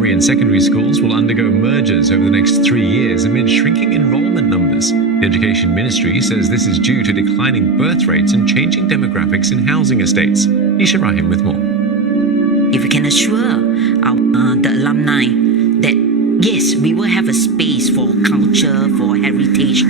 primary and secondary schools will undergo mergers over the next 3 years amid shrinking enrollment numbers. The Education Ministry says this is due to declining birth rates and changing demographics in housing estates. Isha Rahim with more. If we can assure the alumni that yes, we will have a space for culture, for heritage.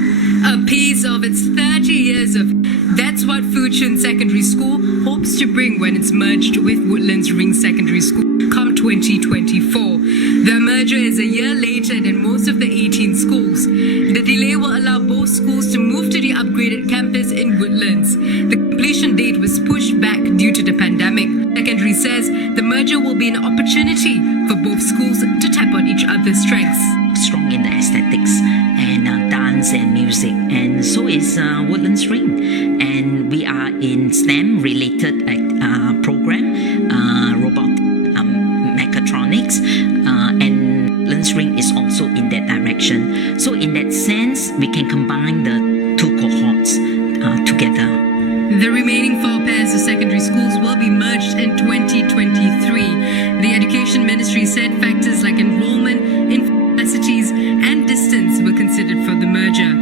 A piece of its 30 years of that's what Fuchun Secondary School hopes to bring when it's merged with Woodlands Ring Secondary School come 2024. The merger is a year later than most of the 18 schools. The delay will allow both schools to move to the upgraded campus in Woodlands. The completion date was pushed back due to the pandemic. Secondary says the merger will be an opportunity for both schools to tap on each other's strengths. Strong in the aesthetics and dance and music, and so is Woodlands Ring. And we are in STEM-related program, robotic, mechatronics, and Woodlands Ring is also in that direction. So in that sense, we can combine the two cohorts together. The remaining 4 pairs of secondary schools will be merged in 2023. The Education Ministry said factors like enrollment, capacities, and distance were considered for the merger.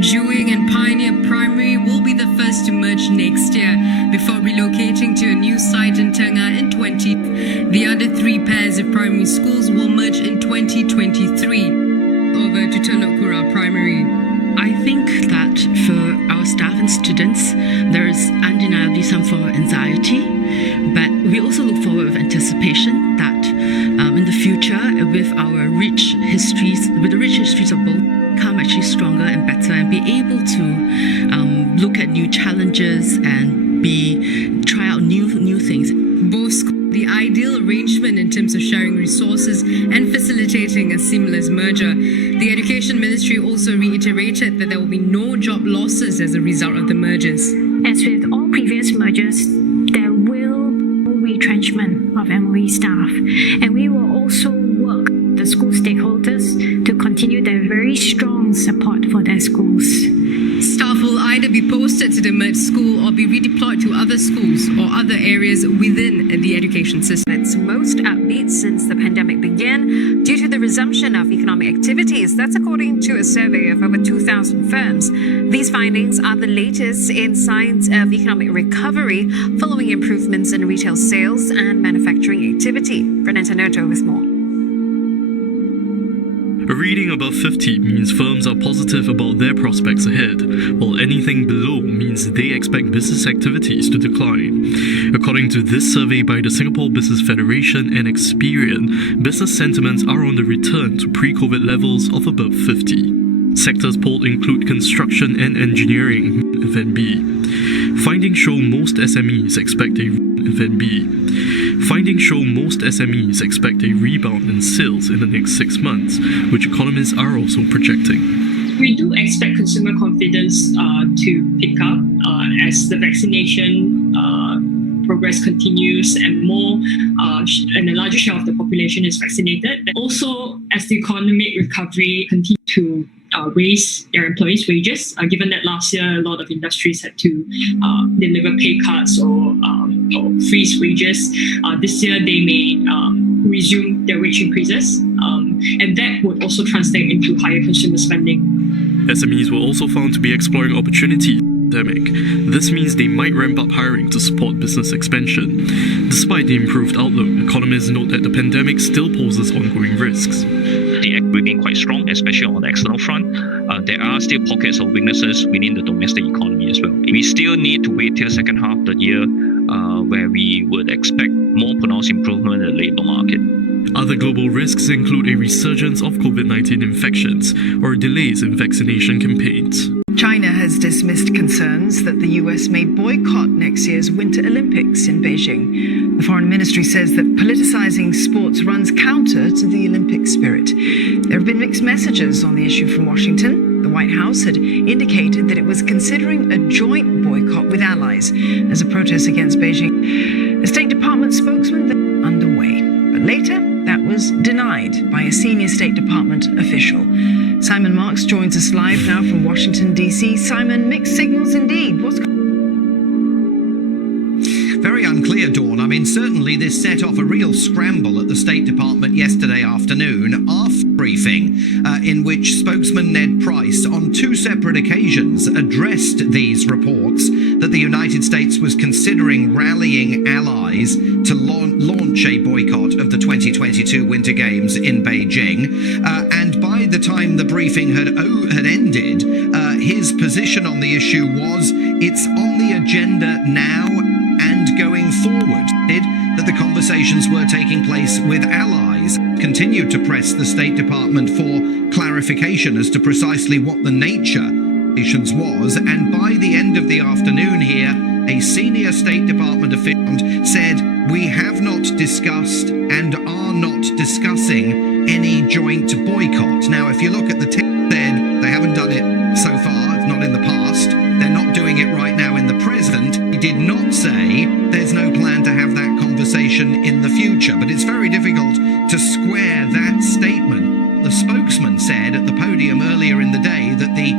Jewing and Pioneer Primary will be the first to merge next year before relocating to a new site in Tengah in 2020. The other 3 pairs of primary schools will merge in 2023. Over to Telok Kurau Primary. I think that for our staff and students, there is undeniably some form of anxiety, but we also look forward with anticipation that in the future, with our rich histories of both, come actually stronger and better and be able to look at new challenges and try out new things. Both schools the ideal arrangement in terms of sharing resources and facilitating a seamless merger. The Education Ministry also reiterated that there will be no job losses as a result of the mergers. As with all previous mergers, there will be retrenchment of MOE staff, and we will also work with the school stakeholders to continue their very strong support for their schools. Staff will either be posted to the merged school or be redeployed to other schools or other areas within the education system. It's most upbeat since the pandemic began due to the resumption of economic activities. That's according to a survey of over 2,000 firms. These findings are the latest in signs of economic recovery following improvements in retail sales and manufacturing activity. Renata Noto with more. A reading above 50 means firms are positive about their prospects ahead, while anything below means they expect business activities to decline. According to this survey by the Singapore Business Federation and Experian, business sentiments are on the return to pre-COVID levels of above 50. Sectors polled include construction and engineering, F&B. Findings show most SMEs expect a rebound in sales in the next 6 months, which economists are also projecting. We do expect consumer confidence to pick up as the vaccination progress continues and and a larger share of the population is vaccinated. Also, as the economic recovery continues to raise their employees' wages, given that last year a lot of industries had to deliver pay cuts or freeze wages. This year they may resume their wage increases, and that would also translate into higher consumer spending. SMEs were also found to be exploring opportunities. This means they might ramp up hiring to support business expansion. Despite the improved outlook, economists note that the pandemic still poses ongoing risks. They remain quite strong, especially on the external front. There are still pockets of weaknesses within the domestic economy as well. We still need to wait till the second half of the year where we would expect more pronounced improvement in the labour market. Other global risks include a resurgence of COVID-19 infections or delays in vaccination campaigns. China has dismissed concerns that the US may boycott next year's Winter Olympics in Beijing. The Foreign Ministry says that politicizing sports runs counter to the Olympic spirit. There have been mixed messages on the issue from Washington. The White House had indicated that it was considering a joint boycott with allies as a protest against Beijing. The State Department spokesman then underway, but later that was denied by a senior State Department official. Simon Marks joins us live now from Washington, D.C. Simon, mixed signals indeed. What's very very unclear, Dawn. I mean, certainly this set off a real scramble at the State Department yesterday afternoon after briefing in which spokesman Ned Price on two separate occasions addressed these reports that the United States was considering rallying allies to launch a boycott of the 2022 Winter Games in Beijing. And by the time the briefing had ended, his position on the issue was it's on the agenda now and going forward. That the conversations were taking place with allies. Continued to press the State Department for clarification as to precisely what the nature was, and by the end of the afternoon here, a senior State Department official said, "We have not discussed and are not discussing any joint boycott." Now, if you look at the text, then they haven't done it so far, not in the past. They're not doing it right now in the present. He did not say there's no plan to have that conversation in the future, but it's very difficult to square that statement. The spokesman said at the podium earlier in the day that the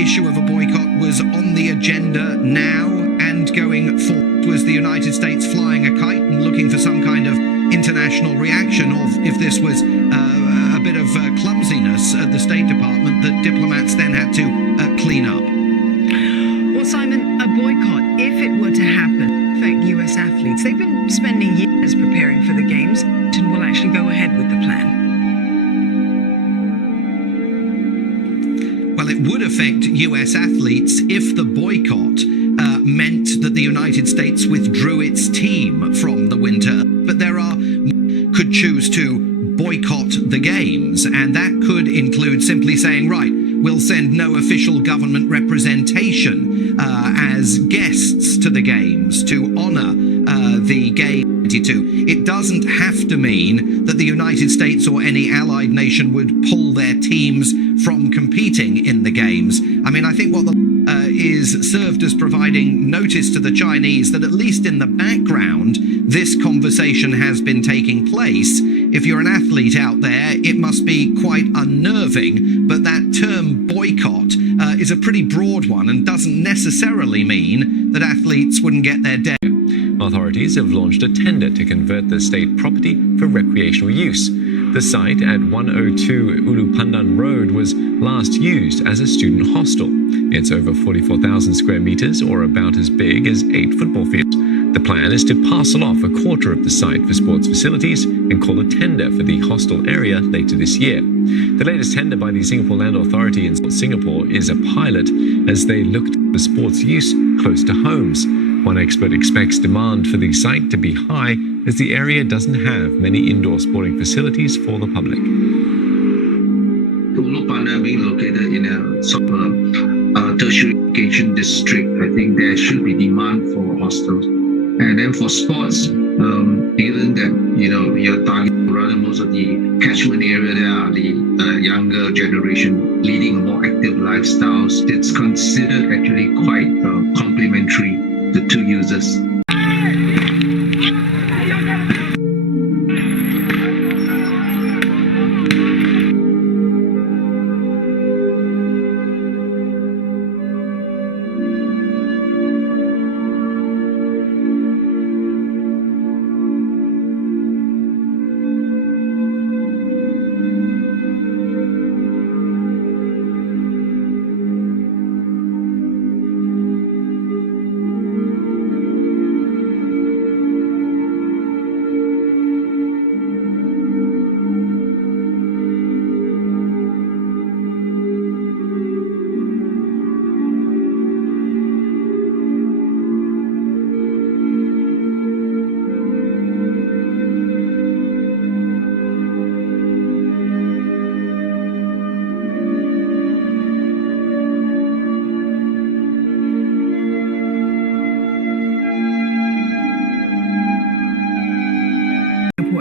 issue of a boycott was on the agenda now and going forward. Was the United States flying a kite and looking for some kind of international reaction, or if this was a bit of clumsiness at the State Department that diplomats then had to clean up? Well, Simon, a boycott, if it were to happen, affect US athletes. They've been spending years preparing for the games and will actually go ahead with the plan. Well, it would affect US athletes if the boycott meant that the United States withdrew its team from the winter. But could choose to boycott the games, and that could include simply saying, right, we'll send no official government representation as guests to the games to honour the game. It doesn't have to mean that the United States or any allied nation would pull their teams from competing in the games. I mean, I think what is served as providing notice to the Chinese that at least in the background, this conversation has been taking place. If you're an athlete out there, it must be quite unnerving, but that term boycott is a pretty broad one and doesn't necessarily mean that athletes wouldn't get their day. Authorities have launched a tender to convert the state property for recreational use. The site at 102 Ulu Pandan Road was last used as a student hostel. It's over 44,000 square meters, or about as big as 8 football fields. The plan is to parcel off a quarter of the site for sports facilities and call a tender for the hostel area later this year. The latest tender by the Singapore Land Authority in Singapore is a pilot as they looked for sports use close to homes. One expert expects demand for the site to be high as the area doesn't have many indoor sporting facilities for the public. Ulu Pandan being located in a sort of tertiary education district, I think there should be demand for hostels. And then for sports, given that your target, rather most of the catchment area there are the younger generation leading more active lifestyles, it's considered actually quite complementary to two users.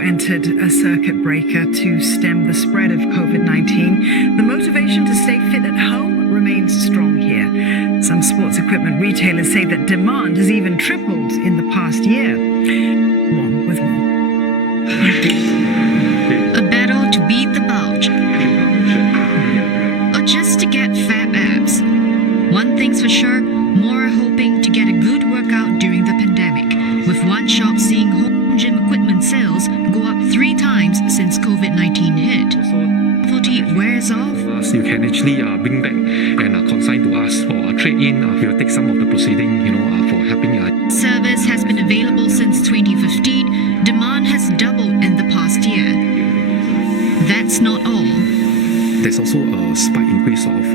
Entered a circuit breaker to stem the spread of COVID-19. The motivation to stay fit at home remains strong here. Some sports equipment retailers say that demand has even tripled in the past year. One with more. A battle to beat the bulge, or just to get fat abs. One thing's for sure, more are hoping to get a good workout during the pandemic, with one as of? You can actually bring back and consign to us or trade in. We will take some of the proceeding, for helping. Service has been available since 2015. Demand has doubled in the past year. That's not all. There's also a spike increase of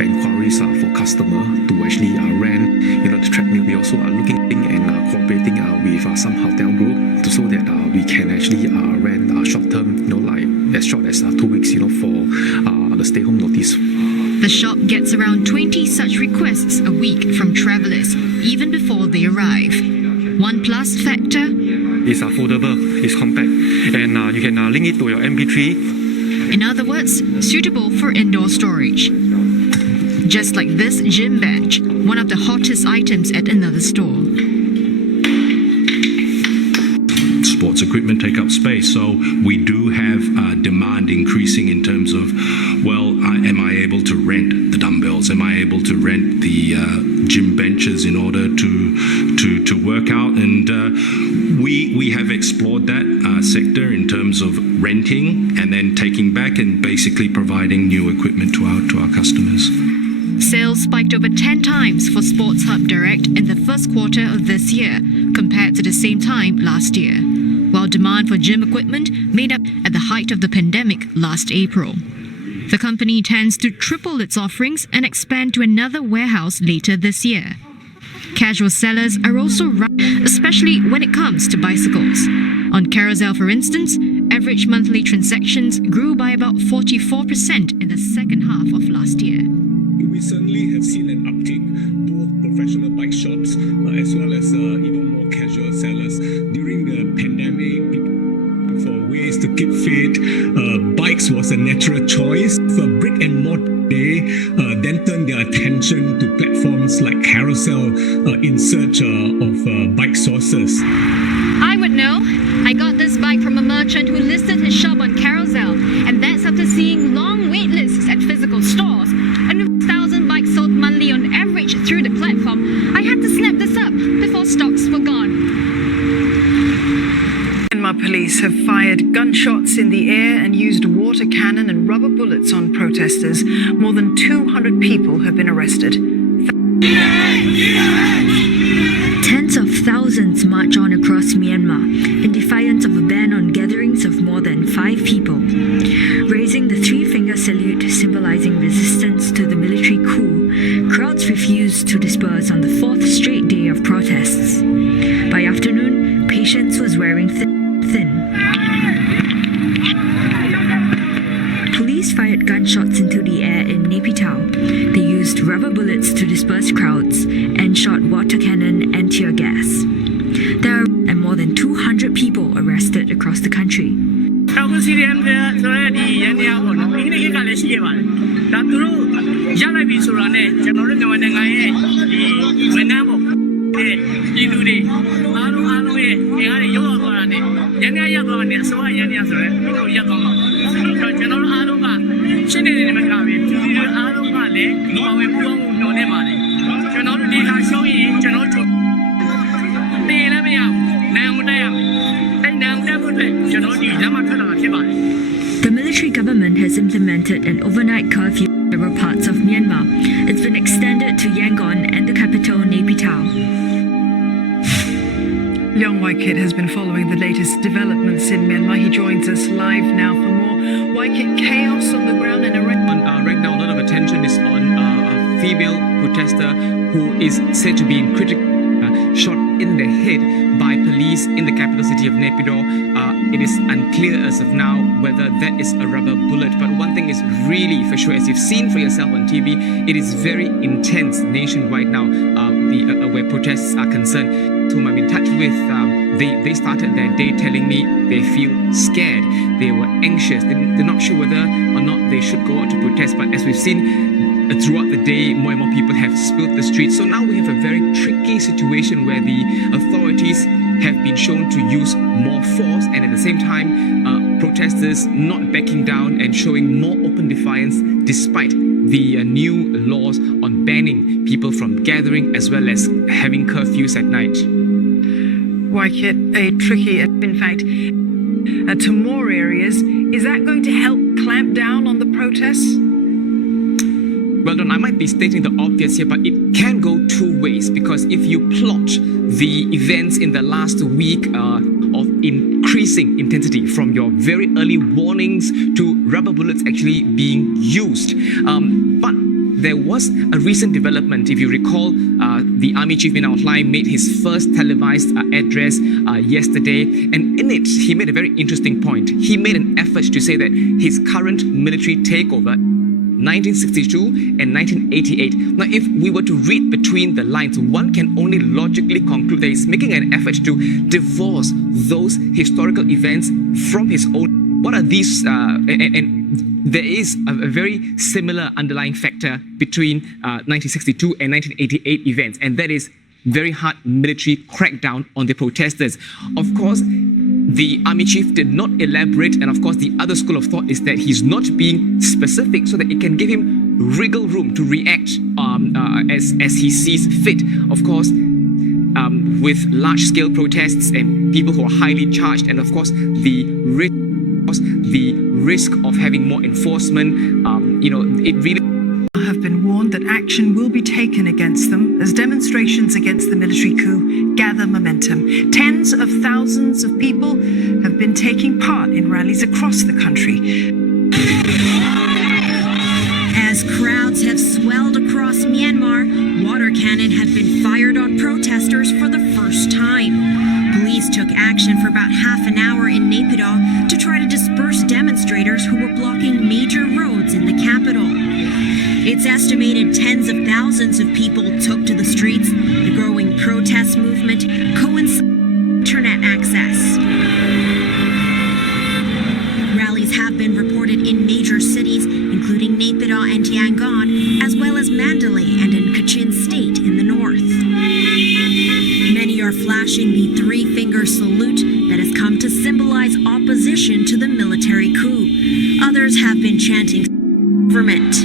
inquiries for customer to actually rent, the treadmill. We also are looking and cooperating with some hotel group so that we can actually rent short term, like as short as 2 weeks, for the stay home notice. The shop gets around 20 such requests a week from travelers, even before they arrive. One plus factor? It's affordable, it's compact, and you can link it to your MP3. In other words, suitable for indoor storage. Just like this gym bench, one of the hottest items at another store. Sports equipment take up space, so we do have demand increasing in terms of, am I able to rent the dumbbells? Am I able to rent the gym benches in order to work out? And we have explored that sector in terms of renting and then taking back and basically providing new equipment to our customers. Sales spiked over 10 times for Sports Hub Direct in the first quarter of this year compared to the same time last year, while demand for gym equipment made up at the height of the pandemic last April. The company intends to triple its offerings and expand to another warehouse later this year. Casual sellers are also rising, especially when it comes to bicycles. On Carousel, for instance, average monthly transactions grew by about 44% in the second half of last year. We certainly have seen an uptick, both professional bike shops as well as even more casual sellers. During the pandemic, for ways to keep fit, bikes was a natural choice. For brick and mortar, they then turned their attention to platforms like Carousel in search of bike sources. I would know. I got this bike from a merchant who listed his shop on Carousel, and that's after seeing long wait lists at physical stores. And with 1,000 bikes sold monthly on average through the platform, I had to snap this up before stocks were gone. Myanmar police have fired gunshots in the air and used water cannon and rubber bullets on protesters. More than 200 people have been arrested. Tens of thousands march on across Myanmar in defiance of a ban on gatherings of more than 5 people, raising the three-finger salute symbolizing resistance to the military coup. Crowds refused to disperse on the 4th straight day of protests. By afternoon, patience was wearing thin. Police fired gunshots into the air in Naypyidaw. They used rubber bullets to disperse crowds and shot water cannon and tear gas. There are more than 200 people arrested across the country. The military government has implemented an overnight curfew in several parts of Myanmar. It's been extended to Yangon and the capital, Naypyidaw. Leong Wai-kit has been following the latest developments in Myanmar. He joins us live now for more. Wai-kit, chaos on the ground and arrest. Right now, a lot of attention is on a female protester who is said to be in critical shot in the head by police in the capital city of Naypyidaw. It is unclear as of now whether that is a rubber bullet. But one thing is really for sure, as you've seen for yourself on TV, it is very intense nationwide now, where protests are concerned. Whom I'm in touch with, they started their day telling me they feel scared, they were anxious, they're not sure whether or not they should go out to protest. But as we've seen throughout the day, more and more people have spilled the streets. So now we have a very tricky situation where the authorities have been shown to use more force, and at the same time, protesters not backing down and showing more open defiance despite the new laws on banning people from gathering as well as having curfews at night. Wai-kit, a tricky, in fact, to more areas. Is that going to help clamp clamp down on the protests? Well, Don, I might be stating the obvious here, but it can go two ways, because if you plot the events in the last week of increasing intensity, from your very early warnings to rubber bullets actually being used. But there was a recent development. If you recall, the Army Chief Min Aung Hlaing made his first televised address yesterday, and in it, he made a very interesting point. He made an effort to say that his current military takeover, 1962 and 1988. Now, if we were to read between the lines, one can only logically conclude that he's making an effort to divorce those historical events from his own. What are these? And there is a very similar underlying factor between 1962 and 1988 events, and that is very hard military crackdown on the protesters. Of course, the Army Chief did not elaborate, and of course the other school of thought is that he's not being specific so that it can give him wriggle room to react as he sees fit. Of course, with large-scale protests and people who are highly charged, and of course the risk of having more enforcement, it really have been warned that action will be taken against them as demonstrations against the military coup gather momentum. Tens of thousands of people have been taking part in rallies across the country. As crowds have swelled across Myanmar, water cannon have been fired on protesters for the first time. Police took action for about half an hour in Naypyidaw to try to disperse demonstrators who were blocking major roads in the capital. It's estimated tens of thousands of people took to the streets. The growing protest movement coincides with internet access. Rallies have been reported in major cities, including Naypyidaw and Yangon, as well as Mandalay and in Kachin State in the north. Many are flashing the three-finger salute that has come to symbolize opposition to the military coup. Others have been chanting government.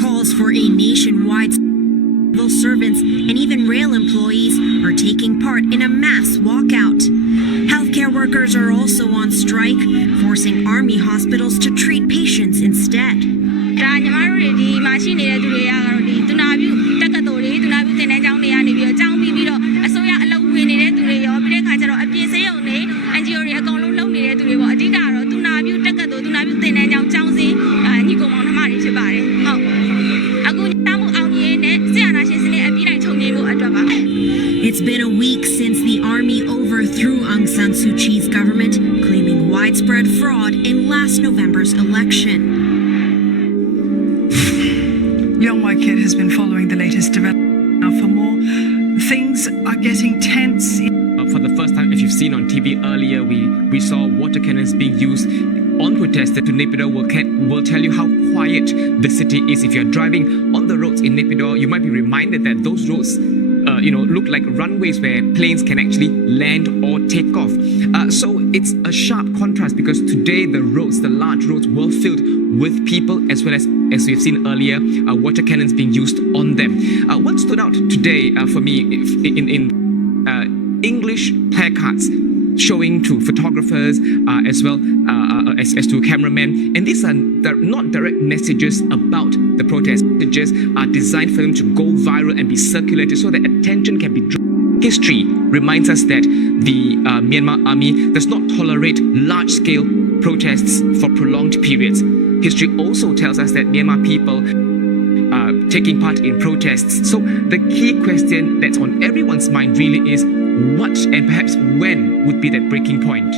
Calls for a nationwide civil servants and even rail employees are taking part in a mass walkout. Healthcare workers are also on strike, forcing army hospitals to treat patients instead. It's been a week since the army overthrew Aung San Suu Kyi's government, claiming widespread fraud in last November's election. Young Wai Kit has been following the latest development. Now for more, things are getting tense. For the first time, if you've seen on TV earlier, we saw water cannons being used on protesters to Naypyidaw. Will tell you how quiet the city is. If you're driving on the roads in Naypyidaw, you might be reminded that those roads look like runways where planes can actually land or take off. So it's a sharp contrast, because today the large roads were filled with people, as well as we've seen earlier, water cannons being used on them. What stood out today for me in English placards showing to photographers as well as to cameramen, and these are not direct messages about the protest. Messages are designed for them to go viral and be circulated so that attention can be drawn. History reminds us that the Myanmar army does not tolerate large-scale protests for prolonged periods. History also tells us that Myanmar people taking part in protests. So the key question that's on everyone's mind really is what and perhaps when would be that breaking point.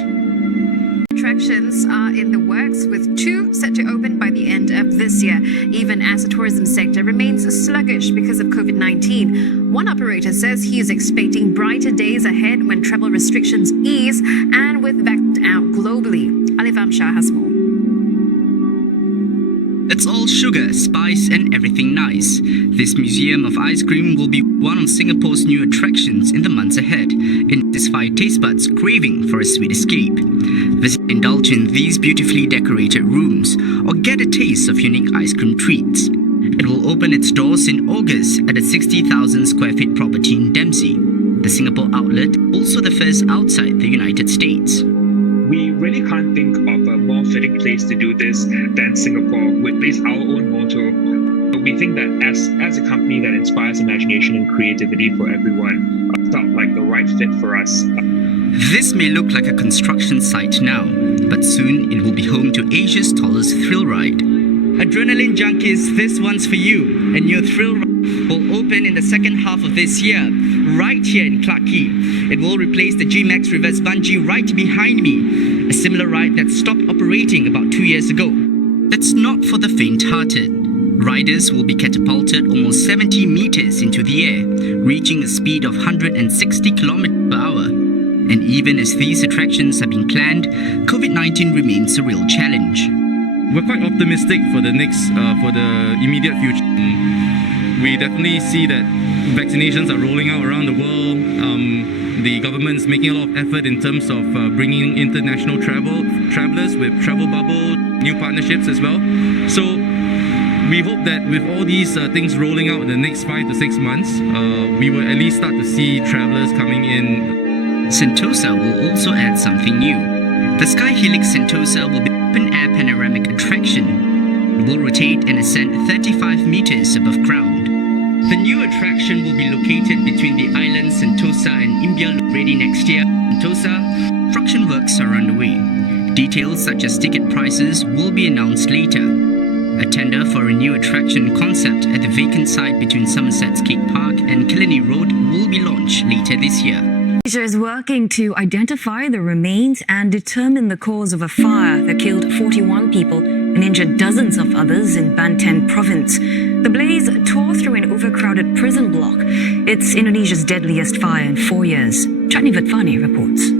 Attractions are in the works, with 2 set to open by the end of this year, even as the tourism sector remains sluggish because of COVID-19. One operator says he is expecting brighter days ahead when travel restrictions ease and with vaccines out globally. Alifam Shah has more. It's all sugar, spice, and everything nice. This museum of ice cream will be one of Singapore's new attractions in the months ahead, and satisfy taste buds craving for a sweet escape. Indulge in these beautifully decorated rooms or get a taste of unique ice cream treats. It will open its doors in August at a 60,000 square feet property in Dempsey. The Singapore outlet, also the first outside the United States. We really can't think of a more fitting place to do this than Singapore, with our own motto. We think that as a company that inspires imagination and creativity for everyone, felt like the right fit for us. This may look like a construction site now, but soon it will be home to Asia's tallest thrill ride. Adrenaline junkies, this one's for you, and your thrill ride will open in the second half of this year, right here in Clarke Quay. It will replace the G-Max Reverse Bungee right behind me, a similar ride that stopped operating about 2 years ago. It's not for the faint-hearted. Riders will be catapulted almost 70 meters into the air, reaching a speed of 160 km per hour. And even as these attractions are being planned, COVID-19 remains a real challenge. We're quite optimistic for the immediate future. We definitely see that vaccinations are rolling out around the world. The government's making a lot of effort in terms of bringing international travelers with travel bubble, new partnerships as well. So we hope that with all these things rolling out in the next 5 to 6 months, we will at least start to see travelers coming in. Sentosa will also add something new. The Sky Helix Sentosa will be an open-air panoramic attraction. It will rotate and ascend 35 meters above ground. The new attraction will be located between the islands Sentosa and Imbiah. Ready next year. Sentosa, construction works are underway. Details such as ticket prices will be announced later. A tender for a new attraction concept at the vacant site between Somerset Skate Park and Killiney Road will be launched later this year. Malaysia is working to identify the remains and determine the cause of a fire that killed 41 people and injured dozens of others in Banten province. The blaze tore through an overcrowded prison block. It's Indonesia's deadliest fire in 4 years. Chatni Vatvani reports.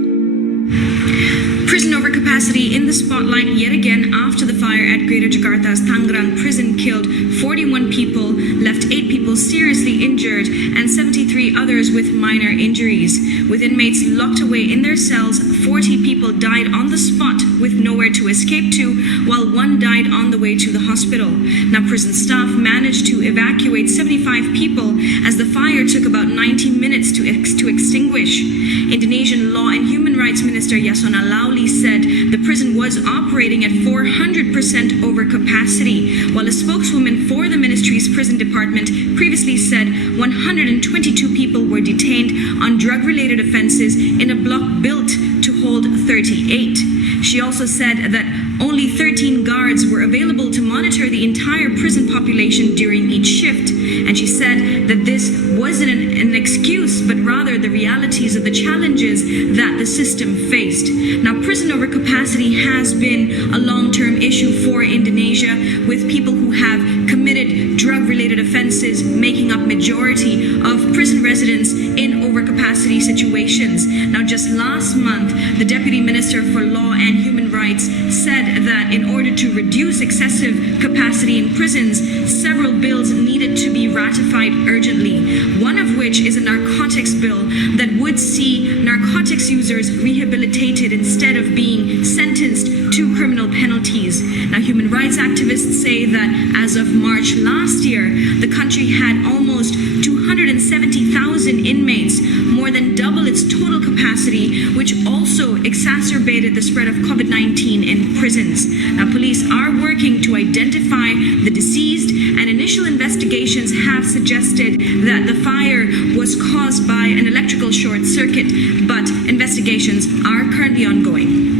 Prison overcapacity in the spotlight yet again after the fire at Greater Jakarta's Tangerang prison killed 41 people, left 8 people seriously injured, and 73 others with minor injuries. With inmates locked away in their cells, 40 people died on the spot with nowhere to escape to, while 1 died on the way to the hospital. Now, prison staff managed to evacuate 75 people as the fire took about 90 minutes to extinguish. Indonesian Law and Human Rights Minister Yasona Lawli said the prison was operating at 400% over capacity, while a spokeswoman for the ministry's prison department previously said 122 people were detained on drug-related offenses in a block built to hold 38. She also said that only 13 guards were available to monitor the entire prison population during each shift. And she said that this wasn't an excuse, but rather the realities of the challenges that the system faced. Now, prison overcapacity has been a long-term issue for Indonesia, with people who have committed drug-related offenses making up majority of prison residents in overcapacity situations. Now, just last month, the Deputy Minister for Law and Human Rights said that in order to reduce excessive capacity in prisons, several bills needed to be ratified urgently, one of which is a narcotics bill that would see narcotics users rehabilitated instead of being sentenced to criminal penalties. Now, human rights activists say that as of March last year, the country had almost 270,000 inmates, more than double its total capacity, which also exacerbated the spread of COVID-19 in prisons. Now, police are working to identify the deceased, and initial investigations have suggested that the fire was caused by an electrical short circuit, but investigations are currently ongoing.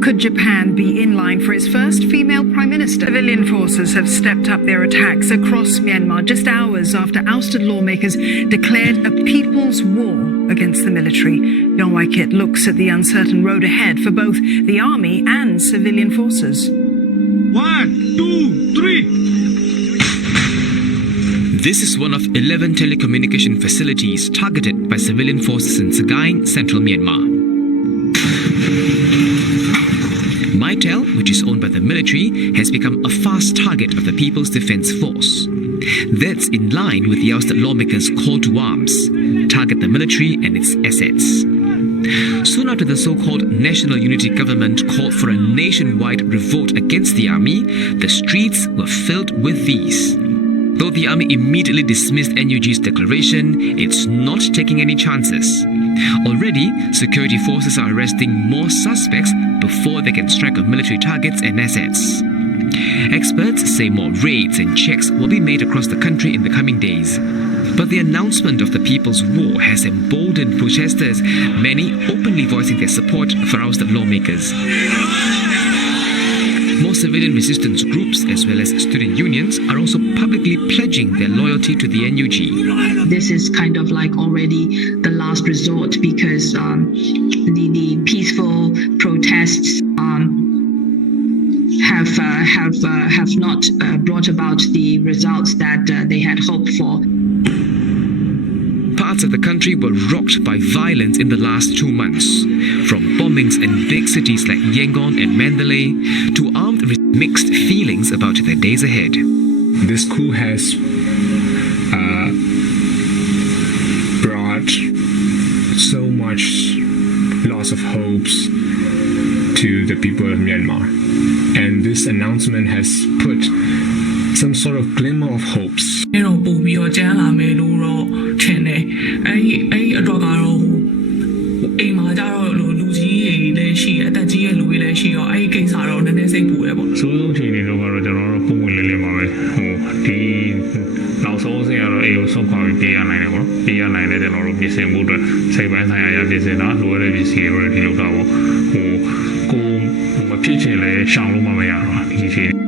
Could Japan be in line for its first female prime minister? Civilian forces have stepped up their attacks across Myanmar just hours after ousted lawmakers declared a people's war against the military. Yong Wai Kit looks at the uncertain road ahead for both the army and civilian forces. 1, 2, 3. This is one of 11 telecommunication facilities targeted by civilian forces in Sagaing, central Myanmar. Mytel, which is owned by the military, has become a fast target of the People's Defence Force. That's in line with the ousted lawmakers' call to arms, target the military and its assets. Soon after the so-called National Unity Government called for a nationwide revolt against the army, the streets were filled with these. Though the army immediately dismissed NUG's declaration, it's not taking any chances. Already, security forces are arresting more suspects before they can strike on military targets and assets. Experts say more raids and checks will be made across the country in the coming days. But the announcement of the People's War has emboldened protesters, many openly voicing their support for ousted lawmakers. More civilian resistance groups as well as student unions are also publicly pledging their loyalty to the NUG. This is kind of like already the last resort because the peaceful protests have not brought about the results that they had hoped for. Parts of the country were rocked by violence in the last 2 months, from bombings in big cities like Yangon and Mandalay to armed mixed feelings about the days ahead. This coup has brought so much loss of hopes to the people of Myanmar, and this announcement has put some sort of glimmer of hopes.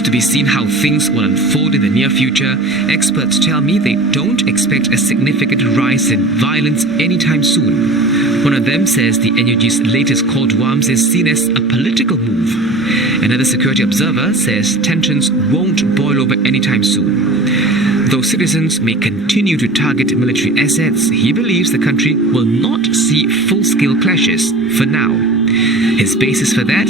To be seen how things will unfold in the near future, experts tell me they don't expect a significant rise in violence anytime soon. One of them says the NUG's latest call to arms is seen as a political move. Another security observer says tensions won't boil over anytime soon. Though citizens may continue to target military assets, he believes the country will not see full-scale clashes for now. His basis for that?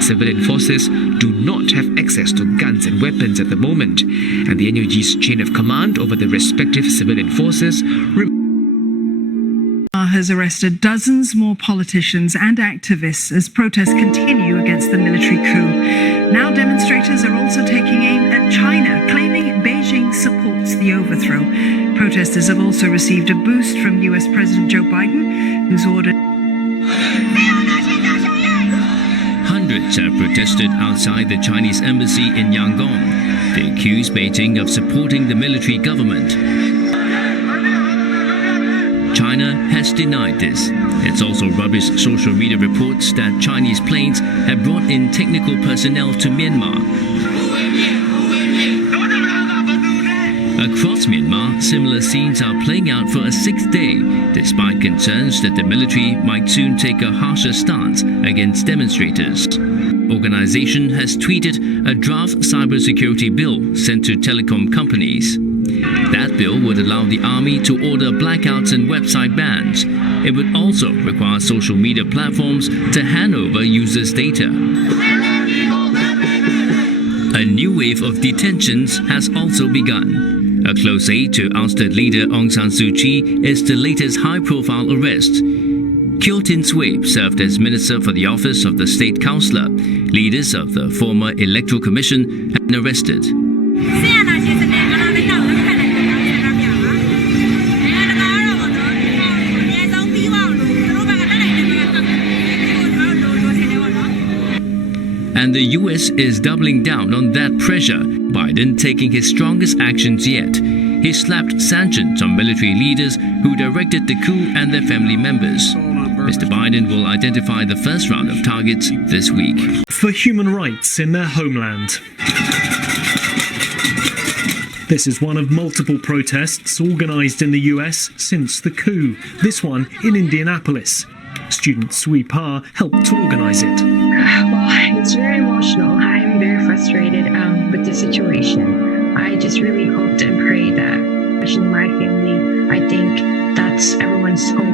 Civilian forces do not have access to guns and weapons at the moment, and the NUG's chain of command over the respective civilian forces has arrested dozens more politicians and activists as protests continue against the military coup. Now demonstrators are also taking aim at China, claiming Beijing supports the overthrow. Protesters have also received a boost from US President Joe Biden, who's ordered. Hundreds have protested outside the Chinese embassy in Yangon. They accuse Beijing of supporting the military government. China has denied this. It's also rubbished social media reports that Chinese planes have brought in technical personnel to Myanmar. Across Myanmar, similar scenes are playing out for a sixth day, despite concerns that the military might soon take a harsher stance against demonstrators. Organization has tweeted a draft cybersecurity bill sent to telecom companies. That bill would allow the army to order blackouts and website bans. It would also require social media platforms to hand over users' data. A new wave of detentions has also begun. A close aide to ousted leader Aung San Suu Kyi is the latest high-profile arrest. Kyaw Tin Swaib served as Minister for the Office of the State Councillor. Leaders of the former Electoral Commission have been arrested. And the US is doubling down on that pressure, Biden taking his strongest actions yet. He slapped sanctions on military leaders who directed the coup and their family members. Mr. Biden will identify the first round of targets this week. For human rights in their homeland. This is one of multiple protests organised in the US since the coup. This one in Indianapolis. Student Sui Pa helped to organise it. Well, it's very emotional. I'm very frustrated with the situation. I just really hoped and prayed that, especially my family, I think that's everyone's hope.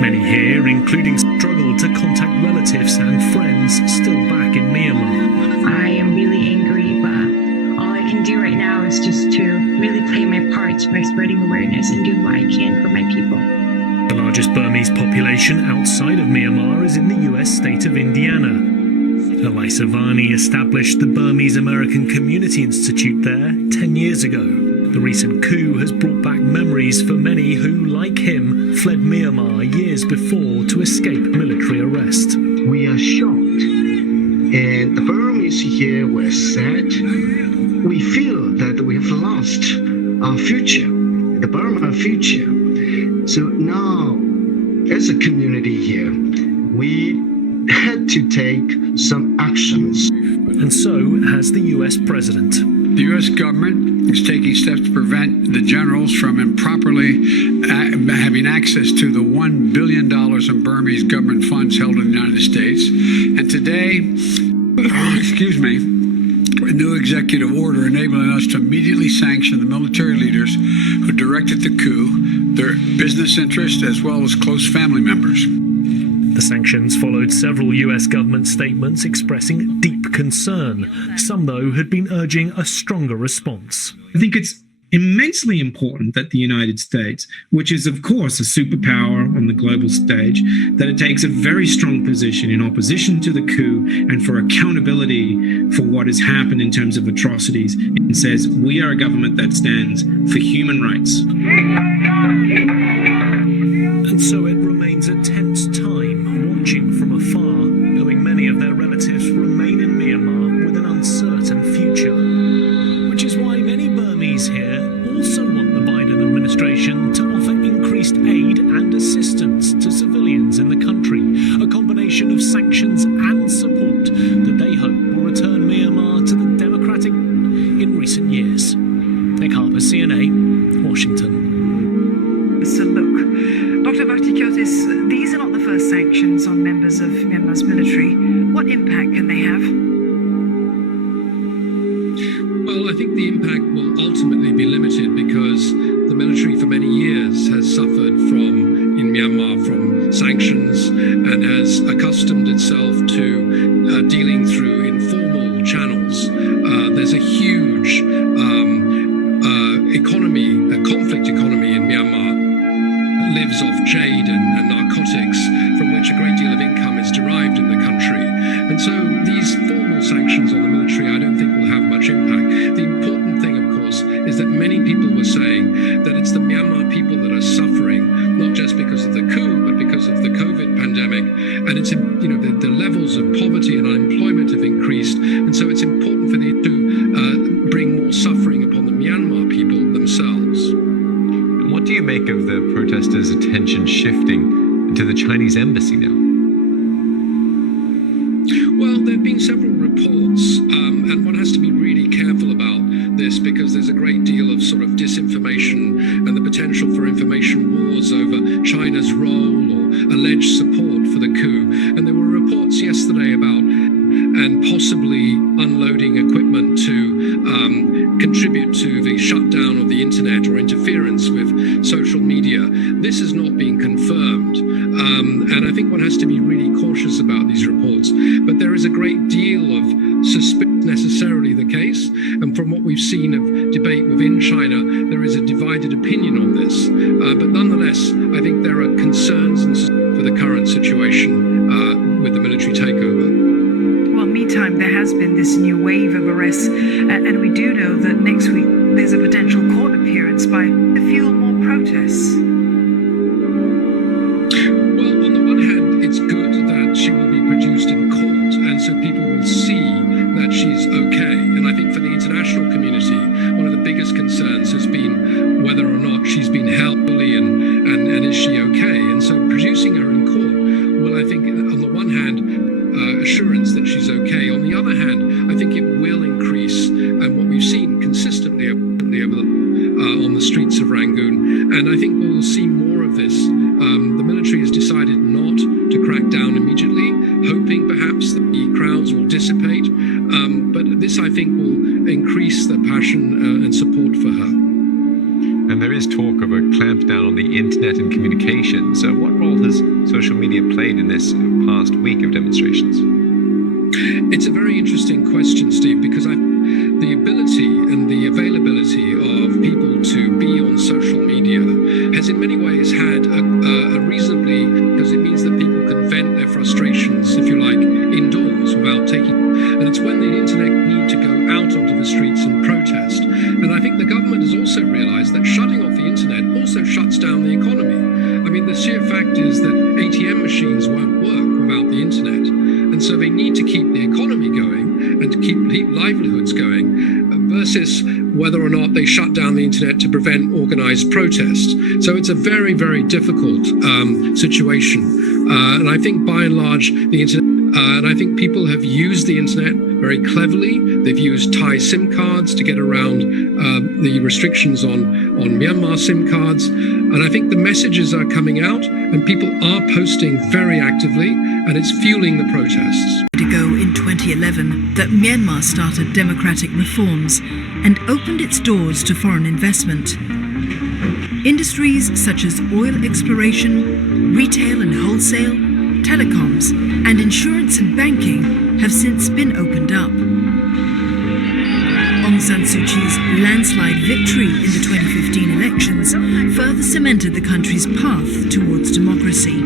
Many here, including, struggled to contact relatives and friends still back in Myanmar. I am really angry, but all I can do right now is just to really play my part by spreading awareness and do what I can for my people. The largest Burmese population outside of Myanmar is in the US state of Indiana. Elisa Vani established the Burmese American Community Institute there 10 years ago. The recent coup has brought back memories for many who, like him, fled Myanmar years before to escape military arrest. We are shocked, and the Burmese here were sad. We feel that we have lost our future, the Burma future. So now, as a community here, we had to take some actions. And so has the US president. The U.S. government is taking steps to prevent the generals from improperly having access to the $1 billion in Burmese government funds held in the United States. And today, a new executive order enabling us to immediately sanction the military leaders who directed the coup, their business interests, as well as close family members. The sanctions followed several US government statements expressing deep concern. Some, though, had been urging a stronger response. I think it's immensely important that the United States, which is of course a superpower on the global stage, that it takes a very strong position in opposition to the coup and for accountability for what has happened in terms of atrocities, and says we are a government that stands for human rights. And so it remains a tense time, watching from afar, knowing many of their relatives remain in Myanmar with an uncertain future. Which is why many Burmese here also want the Biden administration to offer increased aid and assistance to civilians in the country, a combination of sanctions and support that they hope will return Myanmar to the democratic in recent years. Nick Harper, CNA, Washington. So look, Dr. Bhaktikiotis, these are not the first sanctions on members of Myanmar's military. What impact can they have? Well, I think the impact will ultimately be limited because the military for many years has suffered in Myanmar from sanctions and has accustomed itself to dealing through informal channels. There's a huge conflict economy in Myanmar that lives off jade and narcotics, from which a great deal of income is derived in the country. And so these formal sanctions on the military, I don't think will have much impact. The important thing, of course, is that many people were saying that it's the Myanmar people that are suffering, not just because of the coup, but because of the COVID pandemic. And it's, the levels of poverty and unemployment have increased. And so it's important for them to bring more suffering upon the Myanmar people themselves. What do you make of the protesters' attention shifting to the Chinese embassy now? Well, there have been several reports, and one has to be really careful about this because there's a great deal of sort of disinformation and the potential for information wars over China's role or alleged support for the coup. And there were reports yesterday about and possibly unloading equipment to contribute to the shutdown of the internet or interference with social media. This has not been confirmed. And I think one has to be really cautious about these reports. But there is a great deal of suspicion necessarily the case. And from what we've seen of debate within China, there is a divided opinion on this. But nonetheless, I think there are concerns for the current situation with the military takeover. Well, meantime, there has been this new wave of arrests, and we do know that next week there's a potential court appearance to fuel more protests. Well, on the one hand, it's good that she will be produced in court, and so people will see that she's okay. And I think for the international community, one of the biggest concerns has been whether or not she's been held fully and is she okay. And so producing her in court will, I think, on the one hand, assurance that she's okay. On the other hand, I think it will increase, and what we've seen consistently on the streets of Rangoon, and I think we will see more of this. The military has decided not to crack down immediately, hoping perhaps that the crowds will dissipate, but this, I think, will increase the passion and support for her. And there is talk of a clampdown on the internet and communications. So what role has social media played in this past week of demonstrations? It's a very interesting question, Steve, because the ability and the availability of people to be on social media has in many ways had a reasonably, because it means that people can vent their frustrations, if you like, indoors without shutting off the internet also shuts down the economy. I mean, the sheer fact is that ATM machines won't work without the internet. And so they need to keep the economy going and to keep livelihoods going versus whether or not they shut down the internet to prevent organized protest. So it's a very, very difficult situation. And I think by and large, the internet, and I think people have used the internet very cleverly. They've used Thai SIM cards to get around the restrictions on Myanmar SIM cards. And I think the messages are coming out and people are posting very actively, and it's fueling the protests. Ago in 2011 that Myanmar started democratic reforms and opened its doors to foreign investment. Industries such as oil exploration, retail and wholesale, telecoms, and insurance and banking have since been opened up. Aung San Suu Kyi's landslide victory in the 2015 elections further cemented the country's path towards democracy.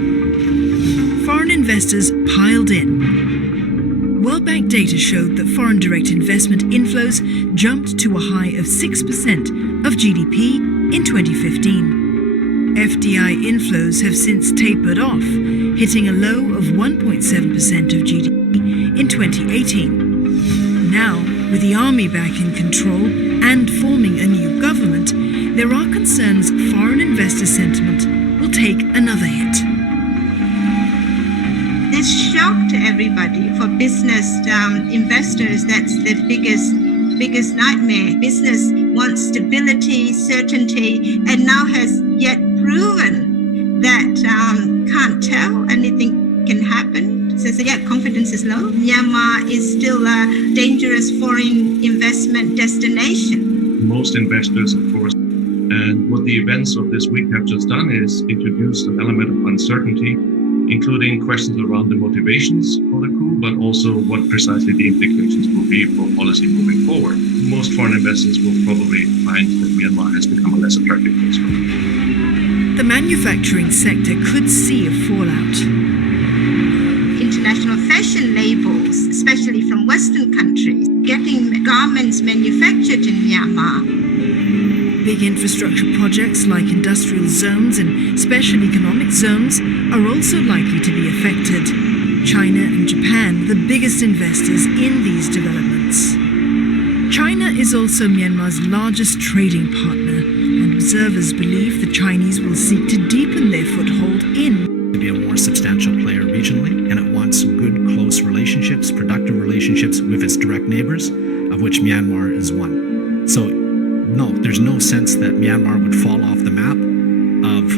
Foreign investors piled in. World Bank data showed that foreign direct investment inflows jumped to a high of 6% of GDP in 2015. FDI inflows have since tapered off, hitting a low of 1.7% of GDP in 2018. Now, with the army back in control and forming a new government, there are concerns foreign investor sentiment will take another hit. It's shock to everybody. For business investors, that's the biggest nightmare. Business wants stability, certainty, and now has yet proven that can't tell, anything can happen. So yet confidence is low. Myanmar is still a dangerous foreign investment destination. Most investors, of course, and what the events of this week have just done is introduced an element of uncertainty, including questions around the motivations for the coup, but also what precisely the implications will be for policy moving forward. Most foreign investors will probably find that Myanmar has become a less attractive place for them. The manufacturing sector could see a fallout. International fashion labels, especially from Western countries, getting garments manufactured in Myanmar. Big infrastructure projects like industrial zones and special economic zones are also likely to be affected. China and Japan, the biggest investors in these developments. China is also Myanmar's largest trading partner, and observers believe the Chinese will seek to deepen their foothold in to be a more substantial player regionally, and it wants good, close relationships, productive relationships with its direct neighbors, of which Myanmar is one. So, no, there's no sense that Myanmar would fall off the map of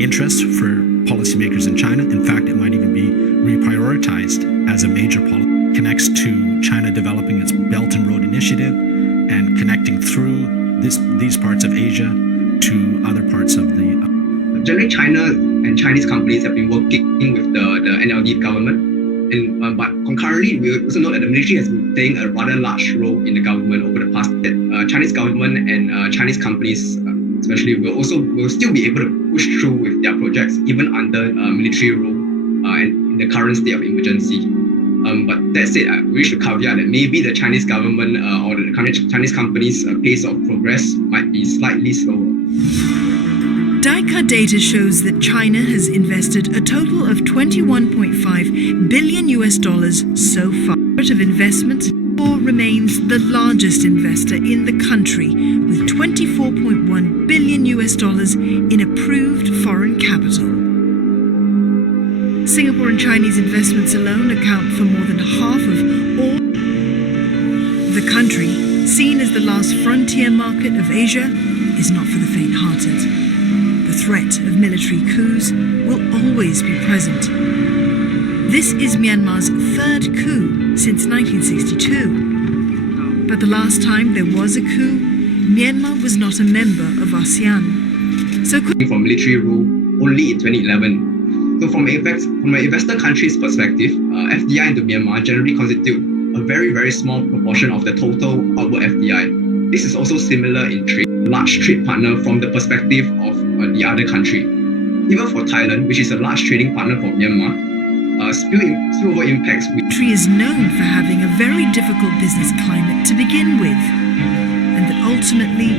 interest for policymakers in China. In fact, it might even be reprioritized as a major policy. Connects to China developing its Belt and Road Initiative and connecting through these parts of Asia to other parts of the... Generally, China and Chinese companies have been working with the NLD government. But concurrently, we also know that the military has been playing a rather large role in the government over the past. Chinese government and Chinese companies, especially, will still be able to push through with their projects even under military rule and in the current state of emergency. But that said, we should caveat that maybe the Chinese government or the Chinese companies' pace of progress might be slightly slower. DICA data shows that China has invested a total of $21.5 billion so far. Of investment, or remains the largest investor in the country with $24.1 billion in approved foreign capital. Singapore and Chinese investments alone account for more than half of all. The country, seen as the last frontier market of Asia, is not for the faint-hearted. The threat of military coups will always be present. This is Myanmar's third coup since 1962. But the last time there was a coup, Myanmar was not a member of ASEAN. So from military rule only in 2011. So from an investor country's perspective, FDI into Myanmar generally constitute a very, very small proportion of the total outward FDI. This is also similar in trade, large trade partner from the perspective of the other country. Even for Thailand, which is a large trading partner for Myanmar, spillover impacts. The country is known for having a very difficult business climate to begin with, and that ultimately,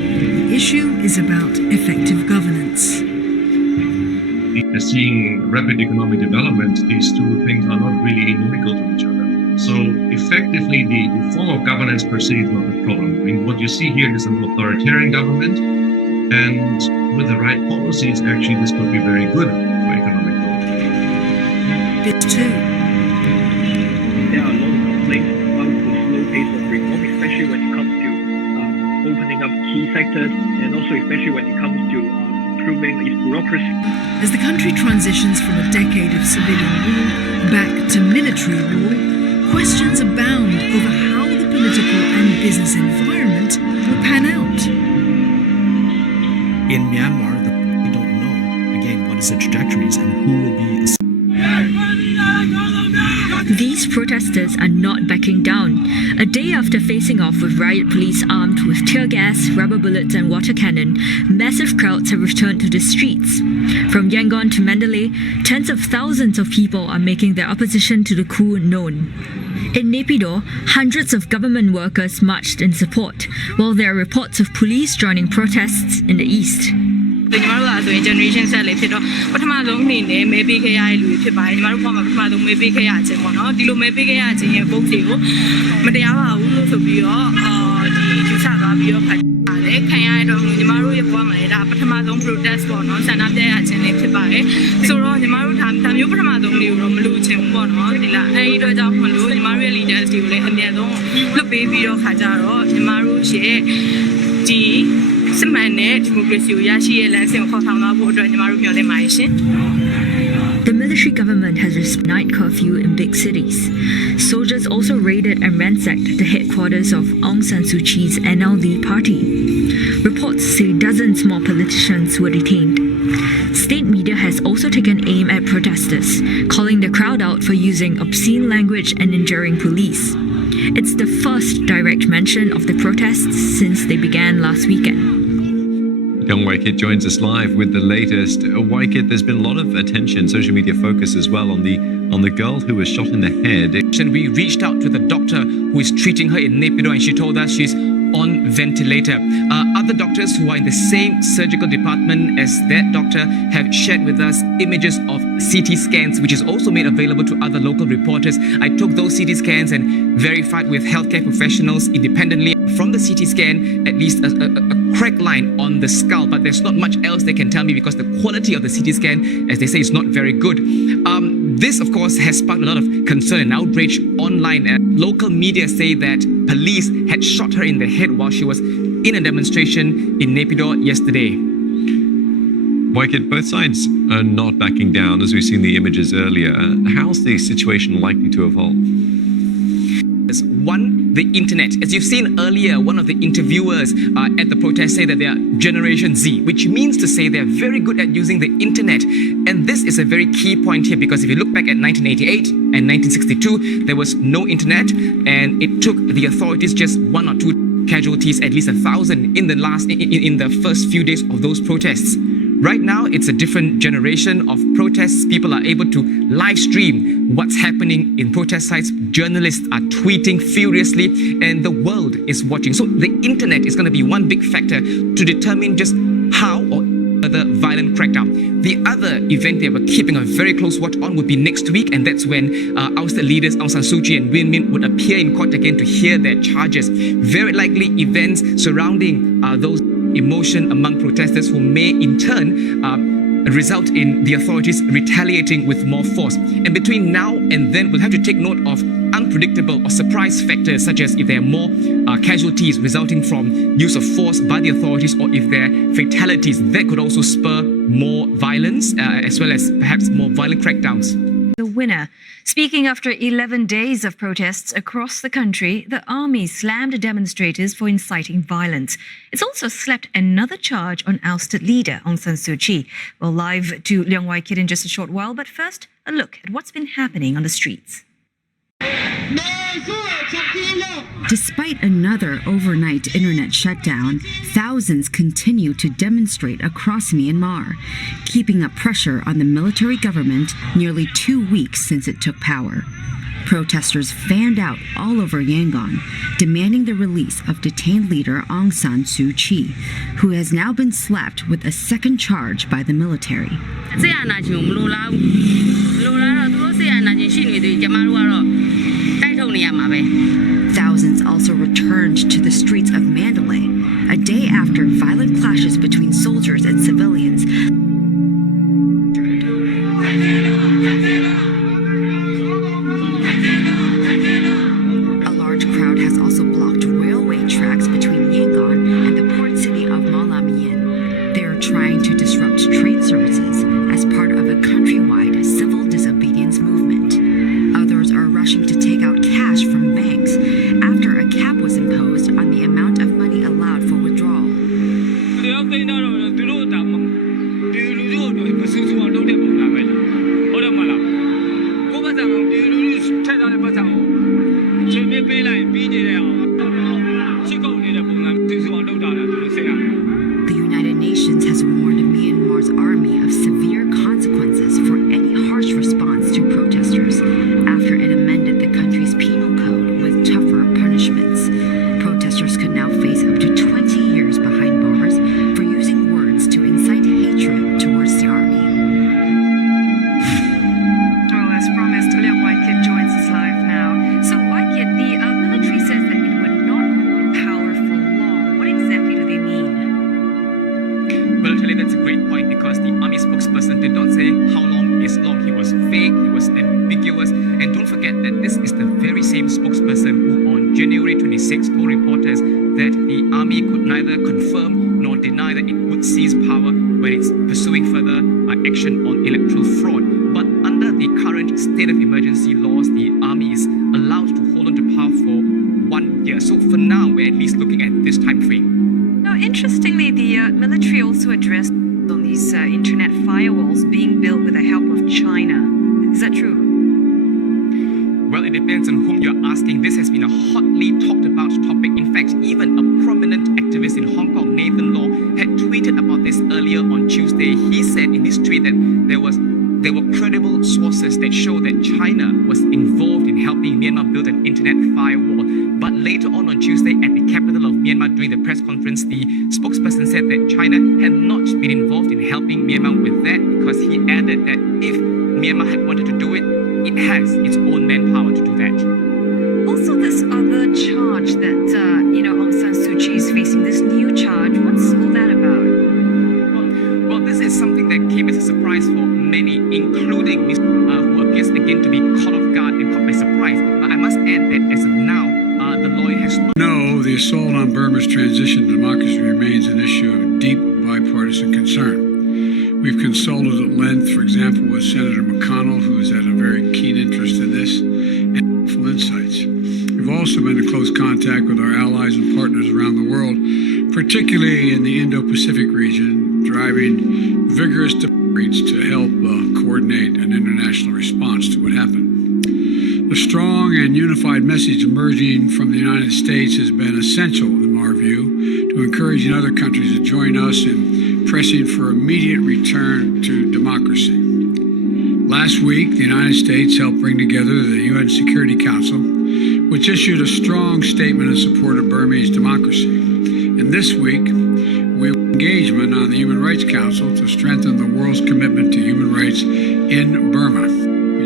the issue is about effective governance. Seeing rapid economic development, these two things are not really inimical to each other. So effectively, the form of governance per se is not the problem. I mean, what you see here is an authoritarian government, and with the right policies, actually, this could be very good for economic growth. Bit 2. There are a lot of complaints about the slow pace of reform, especially when it comes to opening up key sectors, and also especially when it comes to improving its bureaucracy. As the country transitions from a decade of civilian rule back to military rule, questions abound over how the political and business environment will pan out. In Myanmar, we don't know, again, what is the trajectories and who will be. These protesters are not backing down. A day after facing off with riot police armed with tear gas, rubber bullets and water cannon, massive crowds have returned to the streets. From Yangon to Mandalay, tens of thousands of people are making their opposition to the coup known. In Naypyidaw, hundreds of government workers marched in support, while there are reports of police joining protests in the east. ညီမတို့ကဆိုရင် generation set လေးဖြစ်တော့ပထမဆုံးအနေနဲ့မဲပေးခဲ့ရတဲ့လူတွေဖြစ်ပါတယ်ညီမတို့ကမှပထမဆုံးမဲပေးခဲ့ရခြင်းပေါ့နော်ဒီလိုမဲပေးခဲ့ရခြင်းရဲ့ပုံစံကိုမတရားပါဘူးလို့ဆိုပြီးတော့ဒီယူဆသွားပြီးတော့ဖတ်တယ်ခံရတဲ့တော့ညီမတို့ရဲ့ဘဝမှာလည်းဒါပထမဆုံး protest ပေါ့နော်ဆန္ဒပြရခြင်းလေးဖြစ်ပါတယ်ဆိုတော့ညီမတို့ဒါမျိုးပထမဆုံးလေးကိုတော့မလို့ချင်ဘူးပေါ့နော်ဒီလားအဲဒီတော့ကြောင့်မလို့ညီမတို့ရဲ့ leaders တွေကိုလည်းအများဆုံးလွတ်ပေးပြီးတော့ခါကြတော့ညီမတို့ရဲ့ဒီ The military government has restricted night curfew in big cities. Soldiers also raided and ransacked the headquarters of Aung San Suu Kyi's NLD party. Reports say dozens more politicians were detained. State media has also taken aim at protesters, calling the crowd out for using obscene language and injuring police. It's the first direct mention of the protests since they began last weekend. Young Waikit joins us live with the latest. Waikit, there's been a lot of attention, social media focus as well, on the girl who was shot in the head. We reached out to the doctor who is treating her in Naypyidaw, and she told us she's on ventilator. Other doctors who are in the same surgical department as that doctor have shared with us images of CT scans, which is also made available to other local reporters. I took those CT scans and verified with healthcare professionals independently. From the CT scan, at least a crack line on the skull, but there's not much else they can tell me because the quality of the CT scan, as they say, is not very good. This, of course, has sparked a lot of concern and outrage online. Local media say that police had shot her in the head while she was in a demonstration in Naypyidaw yesterday. Waikit, both sides are not backing down, as we've seen the images earlier. How's the situation likely to evolve? One, the internet. As you've seen earlier, one of the interviewers at the protest say that they are Generation Z, which means to say they're very good at using the internet. And this is a very key point here, because if you look back at 1988 and 1962, there was no internet, and it took the authorities just 1 or 2 casualties, at least 1,000 in the first few days of those protests. Right now, it's a different generation of protests. People are able to live stream what's happening in protest sites. Journalists are tweeting furiously, and the world is watching. So the internet is going to be one big factor to determine just how or the violent crackdown. The other event they were keeping a very close watch on would be next week, and that's when ousted leaders Aung San Suu Kyi and Win Myint would appear in court again to hear their charges. Very likely events surrounding those emotion among protesters who may in turn result in the authorities retaliating with more force. And between now and then, we'll have to take note of unpredictable or surprise factors, such as if there are more casualties resulting from use of force by the authorities, or if there are fatalities that could also spur more violence, as well as perhaps more violent crackdowns. The winner. Speaking after 11 days of protests across the country, the army slammed demonstrators for inciting violence. It's also slapped another charge on ousted leader Aung San Suu Kyi. We'll live to Leong Waikit in just a short while, but first, a look at what's been happening on the streets. Despite another overnight internet shutdown, thousands continue to demonstrate across Myanmar, keeping up pressure on the military government nearly 2 weeks since it took power. Protesters fanned out all over Yangon, demanding the release of detained leader Aung San Suu Kyi, who has now been slapped with a second charge by the military. Thousands also returned to the streets of Mandalay, a day after violent clashes between soldiers and civilians. A large crowd has also blocked railway tracks between Yangon and the port city of Malamian. They are trying to disrupt train services as part of a countrywide civil disobedience movement. Others are rushing to take out cash from banks after a cap was imposed on the amount of money allowed for withdrawal. The United Nations has warned Myanmar's army of severe consequences for any harsh response to protesters after it amended the country's penal code with tougher punishments. Protesters could now face up to 20 years behind bars for using words to incite hatred towards the army. Well, as promised, Liang Wai-kit joins us live now. So, Wai-kit, the military says that it would not hold power for long. What exactly do they mean? Well, Charlie, that's a great point because the army spokesperson did not say how long is long. He was vague, he was ambiguous, and don't forget that this is the very same spokesperson who on January 26 told reporters that the army could neither confirm nor deny that it would seize power when it's pursuing further action on electoral fraud. But under the current state of emergency laws, the army is allowed to hold on to power for 1 year. So for now, we're at least looking at this time frame. Now, interestingly, the military also addressed on these internet firewalls being built with the help of China. Is that true? Well, it depends on whom you're asking. This has been a hotly talked about topic. In fact, even a prominent activist in Hong Kong, Nathan Law, had tweeted about this earlier on Tuesday. He said in his tweet that there were credible sources that show that China was involved in helping Myanmar build an internet firewall. But later on Tuesday at the capital of Myanmar during the press conference, the spokesperson said that China had not been involved in helping Myanmar with that because he added that if Myanmar had wanted to do it, it has its own manpower to do that. Also, this other charge that, Aung San Suu Kyi is facing, this new charge, what's all that about? Well, this is something that came as a surprise for many, including Ms. who appears again to be caught off guard and caught by surprise. I must add that as of now, the lawyer has not... No, the assault on Burma's transition to democracy remains an issue of deep bipartisan concern. We've consulted at length, for example, with Senator McConnell, who has had a very keen interest in this, and helpful insights. We've also been in close contact with our allies and partners around the world, particularly in the Indo-Pacific region, driving vigorous debates to help coordinate an international response to what happened. The strong and unified message emerging from the United States has been essential, in our view, to encouraging other countries to join us in pressing for immediate return to democracy. Last week, the United States helped bring together the UN Security Council, which issued a strong statement in support of Burmese democracy. And this week, we will engagement on the Human Rights Council to strengthen the world's commitment to human rights in Burma. We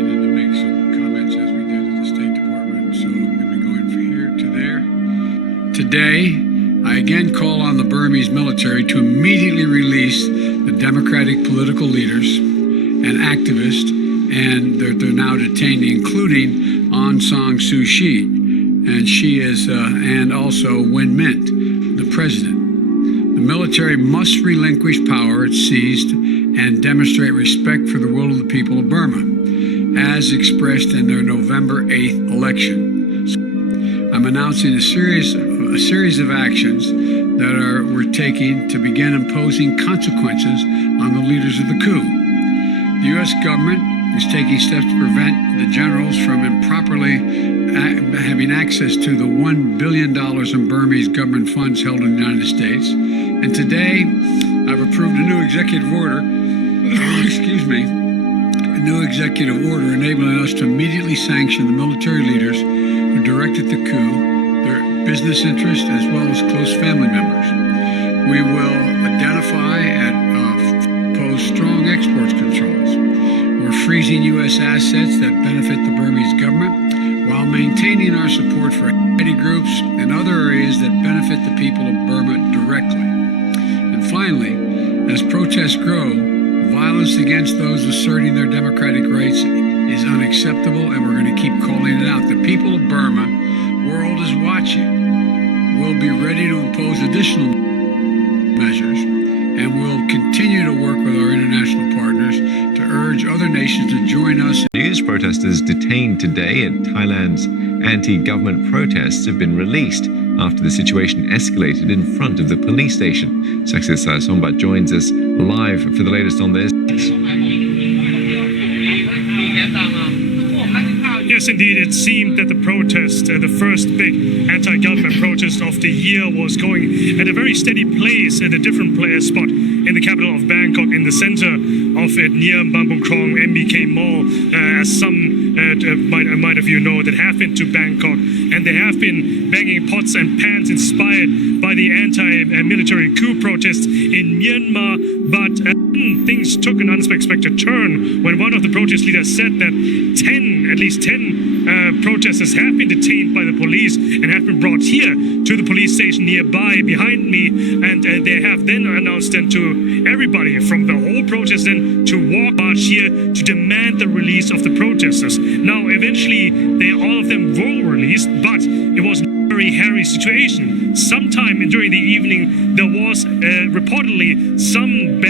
need to make some comments as we did at the State Department, so I'm going to be going from here to there. Today, I again call on the Burmese military to immediately release the democratic political leaders and activists and they're now detained, including Aung San Suu Kyi, and she is, and also Win Myint, the president. The military must relinquish power it seized and demonstrate respect for the will of the people of Burma, as expressed in their November 8th election. I'm announcing a series of actions that we're taking to begin imposing consequences on the leaders of the coup. The U.S. government is taking steps to prevent the generals from improperly having access to the $1 billion in Burmese government funds held in the United States. And today, I've approved a new executive order, new executive order enabling us to immediately sanction the military leaders who directed the coup, their business interests, as well as close family members. We will identify and pose strong exports controls. We're freezing U.S. assets that benefit the Burmese government while maintaining our support for minority groups and other areas that benefit the people of Burma directly. And finally, as protests grow, violence against those asserting their democratic rights is unacceptable, and we're going to keep calling it out. The people of Burma, world is watching. We'll be ready to impose additional measures, and we'll continue to work with our international partners to urge other nations to join us. News protesters detained today at Thailand's anti-government protests have been released after the situation escalated in front of the police station. Success Sombat joins us live for the latest on this. Yes, indeed, it seemed that the protest, the first big anti-government protest of the year, was going at a very steady pace at a different spot in the capital of Bangkok, in the center of it, near Bamboo MBK Mall, as some might of you know that have been to Bangkok, and they have been banging pots and pans inspired by the anti-military coup protests in Myanmar, but things took an unexpected turn when one of the protest leaders said that at least 10 protesters have been detained by the police and have been brought here to the police station nearby behind me, and they have then announced then to everybody from the whole protest then to march here to demand the release of the protesters. Now eventually all of them were released, but it was a very hairy situation. Sometime during the evening there was reportedly some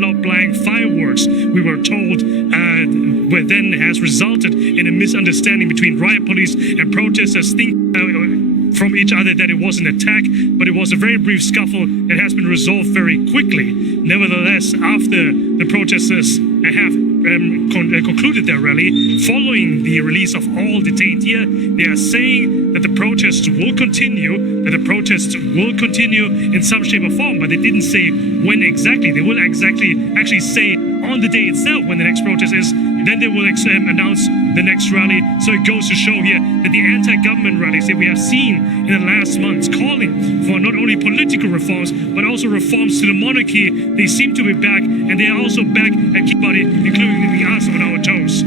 loud blank fireworks, we were told, but then has resulted in a misunderstanding between riot police and protesters from each other that it was an attack, but it was a very brief scuffle that has been resolved very quickly. Nevertheless, after the protesters have concluded their rally, following the release of all detained here, they are saying that the protests will continue, in some shape or form, but they didn't say when exactly. They will actually say on the day itself when the next protest is, then they will announce the next rally. So it goes to show here that the anti-government rallies that we have seen in the last months calling for not only political reforms, but also reforms to the monarchy, they seem to be back, and they are also back at everybody, including us, on our toes.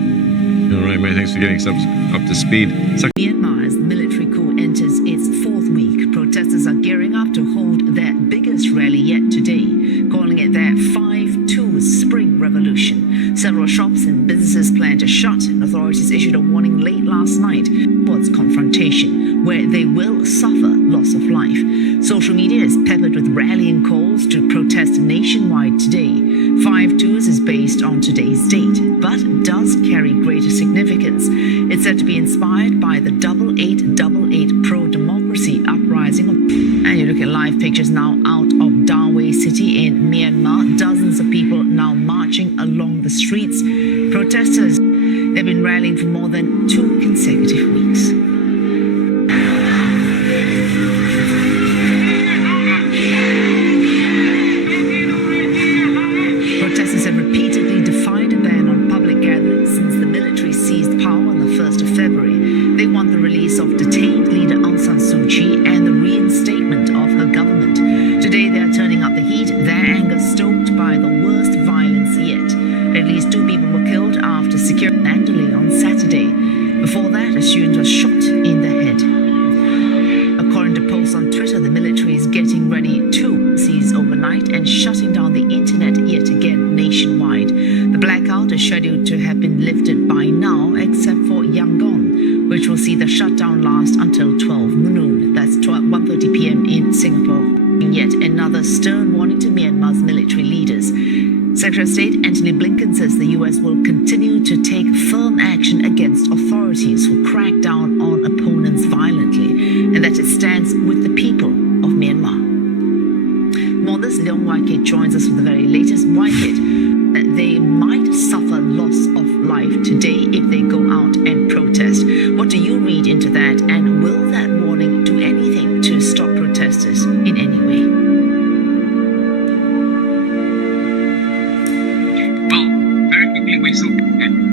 All right, mate, thanks for getting us up to speed. Myanmar's military coup enters its fourth week. Protesters are gearing up to hold their biggest rally yet today, calling it their 5-2 Spring Revolution. Several shops and businesses plan to shut, and authorities issued a warning late last night towards confrontation, where they will suffer loss of life. Social media is peppered with rallying calls to protest nationwide today. 5-2 is based on today's date, but does carry greater significance. It's said to be inspired by the 8888 pro-democracy uprising. And you look at live pictures now out of Dawei city in Myanmar. Dozens of people now marching along the streets. Protesters, they've been rallying for more than 2 consecutive weeks. Protesters have repeatedly defied a ban on public gatherings since the military seized power on the 1st of February. They want the release of detained leader Aung San Suu Kyi and the reinstatement of her government. Today they are turning up the heat, their anger stoked by the worst violence yet. At least 2 people were killed after security Mandalay on Saturday. Before that, a student was shot in the head. According to posts on Twitter, the military is getting ready to seize overnight and shutting down the internet yet again nationwide. The blackout is scheduled to have been lifted by now, except for Yangon, which will see the shutdown last until 12 noon. That's 1:30 p.m. in Singapore. Yet another stern warning to Myanmar's military leaders. Secretary of State Antony Blinken says the US will continue to take firm action against authorities who crack down on opponents violently, and that it stands with the people of Myanmar. More on this, Leong Wai-kit joins us with the very latest. Wai-kit, they might suffer loss of life today if they go out and protest. What do you read into that, and will that warning do anything to stop protesters in any way? we saw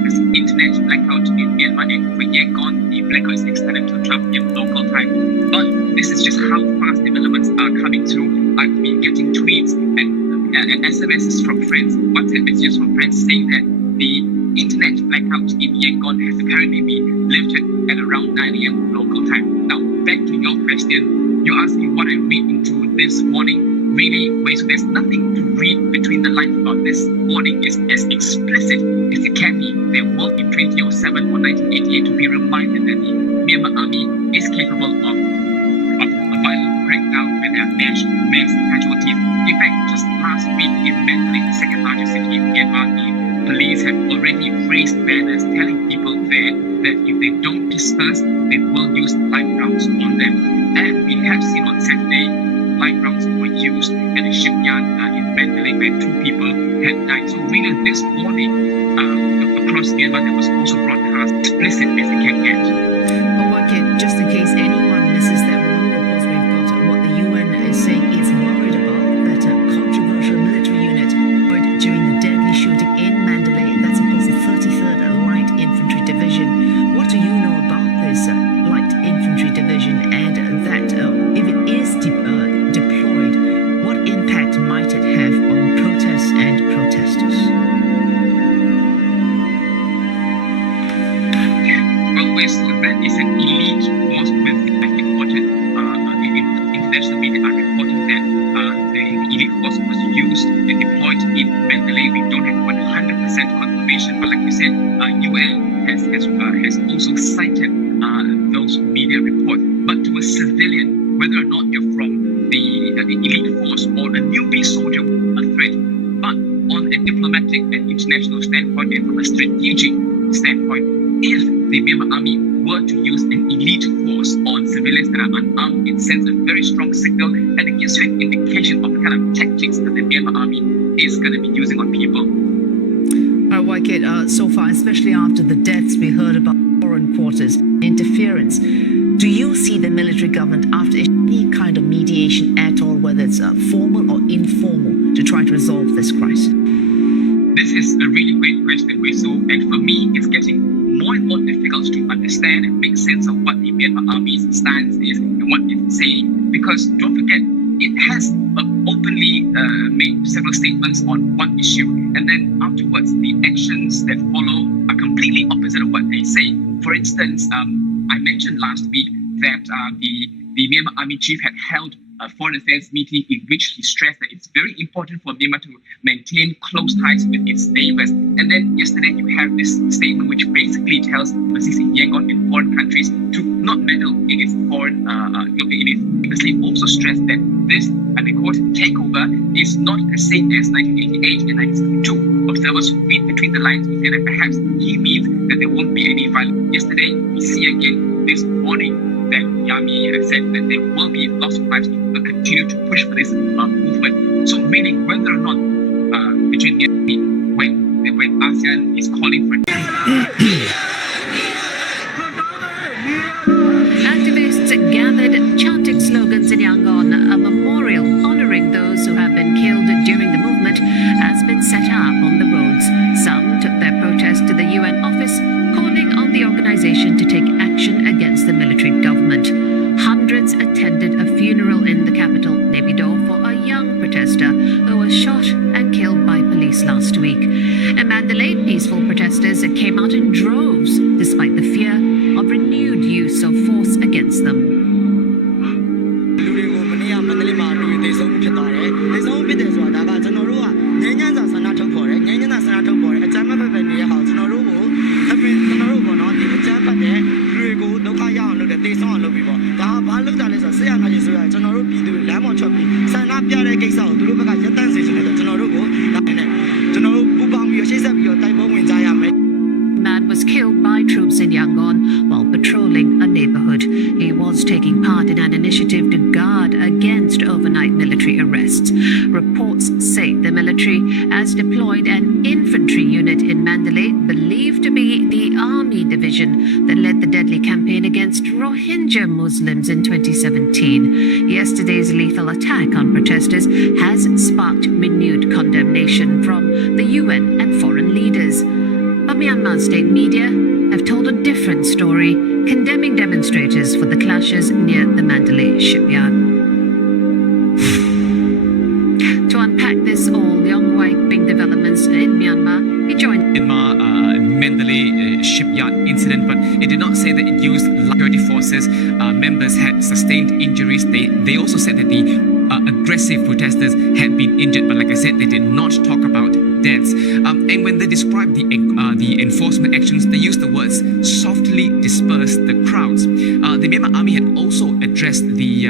this internet blackout in Myanmar, and for Yangon, the blackout is extended to 12 p.m. local time. But this is just how fast developments are coming through. I've been getting tweets and SMSs from friends, WhatsApp messages from friends saying that the internet blackout in Yangon has apparently been lifted at around 9 a.m. local time. Now, back to your question, you asked me what I read into this warning. Really, so there's nothing to read between the lines about this warning. Is as explicit as it can be. There will be 2007 or 1988 to be reminded that the Myanmar army is capable of a violent crackdown when there are mass casualties. In fact, just last week in Mandalay, the second largest city in Myanmar, the police have already raised banners telling people there that if they don't disperse, they will use live rounds on them. And we have seen on Saturday, live rounds were used at a shipyard in Mandalay where 2 people had died. So really this warning across Myanmar that was also broadcast explicit as it can get. Okay, just in case anyone misses that warning, of course we've got what the UN is saying it's worried about, that a controversial military unit during the deadly shooting in Mandalay. That's of course the 33rd Light Infantry Division. What do you know about this Light Infantry Division, and that if it is deployed, what impact might it have on protests and protesters? Well, so that is an elite force with reported international media are reporting that the elite force was used and deployed in Mandalay. We don't have 100% confirmation, but like you said, UN has also cited those media reports. But to a civilian, whether or not you're from the elite force or a newbie soldier, a threat. But on a diplomatic and international standpoint, and from a strategic standpoint, if the Myanmar army were to use an elite force on civilians that are unarmed, it sends a very strong signal, and it gives you an indication of the kind of tactics that the Myanmar army is going to be using on people. Waikit, so far, especially after the deaths we heard about foreign quarters, interference, do you see the military government after any kind of mediation at all, whether it's formal or informal, to try to resolve this crisis? This is a really great question, Wesu, and for me, it's getting more and more difficult to understand and make sense of what the Myanmar army's stance is and what it's saying. Because don't forget, it has openly made several statements on one issue, and then afterwards, the actions that follow are completely opposite of what they say. For instance, I mentioned last week that the Myanmar army chief had held a foreign affairs meeting in which he stressed that it's very important for Myanmar to maintain close ties with its neighbors. And then yesterday you have this statement which basically tells overseas in Yangon in foreign countries to not meddle in its foreign, previously also stressed that this, and I quote, takeover is not the same as 1988 and 1962. Observers who read between the lines will say that perhaps he means that there won't be any violence. Yesterday, we see again this warning that Yami said that there will be loss of lives. Will continue to push for this movement. So really, whether or not between when ASEAN is calling for Activists gathered chanting slogans in Yangon. A memorial honoring those who have been killed during the movement has been set up on the roads. Some took their protest to the UN office, calling on the organization to take action against the military government. Hundreds attended a funeral in the capital, Naypyidaw, for a young protester who was shot and killed by police last week. In Mandalay, peaceful protesters came out in droves, despite the fear of renewed use of force against them. Man was killed by troops in Yangon while patrolling a neighborhood. He was taking part in an initiative to guard against overnight military arrests. Reports say the military has deployed an infantry unit in Mandalay, believed to be the army division that led the deadly campaign against Rohingya Muslims in 2017. Yesterday's lethal attack on protesters has sparked renewed condemnation from the UN and foreign leaders. But Myanmar state media have told a different story, condemning demonstrators for the clashes near the Mandalay shipyard. To unpack this all, Leong Wai-ping developments in Myanmar, he joined Myanmar Mandalay shipyard incident, but it did not say that it used security forces. Members had sustained injuries. They also said that the aggressive protesters had been injured, but like I said, they did not talk about deaths. And when they described the enforcement actions, they used the words softly disperse the crowds. The Myanmar army had also addressed the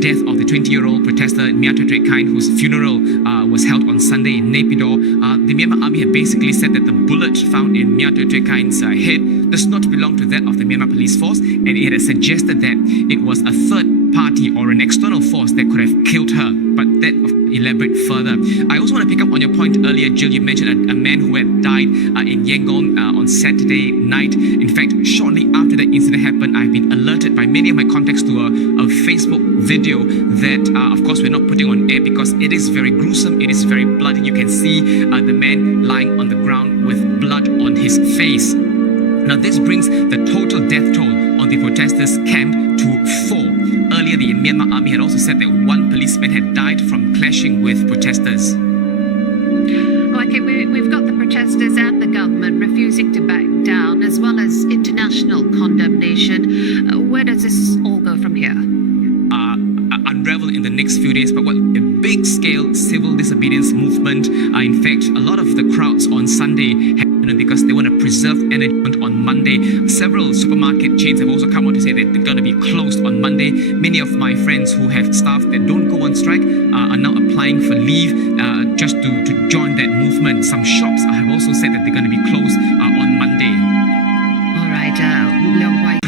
death of the 20-year-old protester Mya Tho Trek Kain, whose funeral was held on Sunday in Naypyidaw. The Myanmar army had basically said that the bullet found in Mya Tho Trek Kain's head does not belong to that of the Myanmar police force, and it had suggested that it was a third party or an external force that could have killed her, but that elaborate further. I also want to pick up on your point earlier, Jill. You mentioned a man who had died in Yangon on Saturday night. In fact, shortly after the incident happened, I've been alerted by many of my contacts to a Facebook video that, of course, we're not putting on air because it is very gruesome, it is very bloody. You can see the man lying on the ground with blood on his face. Now, this brings the total death toll on the protesters' camp to 4. Earlier, the Myanmar army had also said that one policeman had died from clashing with protesters. Okay, we've got the protesters and the government refusing to back down, as well as international condemnation. Where does this all go from here? Unravel in the next few days, but what a big-scale civil disobedience movement. In fact, a lot of the crowds on Sunday had because they want to preserve energy on Monday. Several supermarket chains have also come out to say that they're going to be closed on Monday. Many of my friends who have staff that don't go on strike are now applying for leave just to join that movement. Some shops have also said that they're going to be closed on Monday. All right, Leong Wai.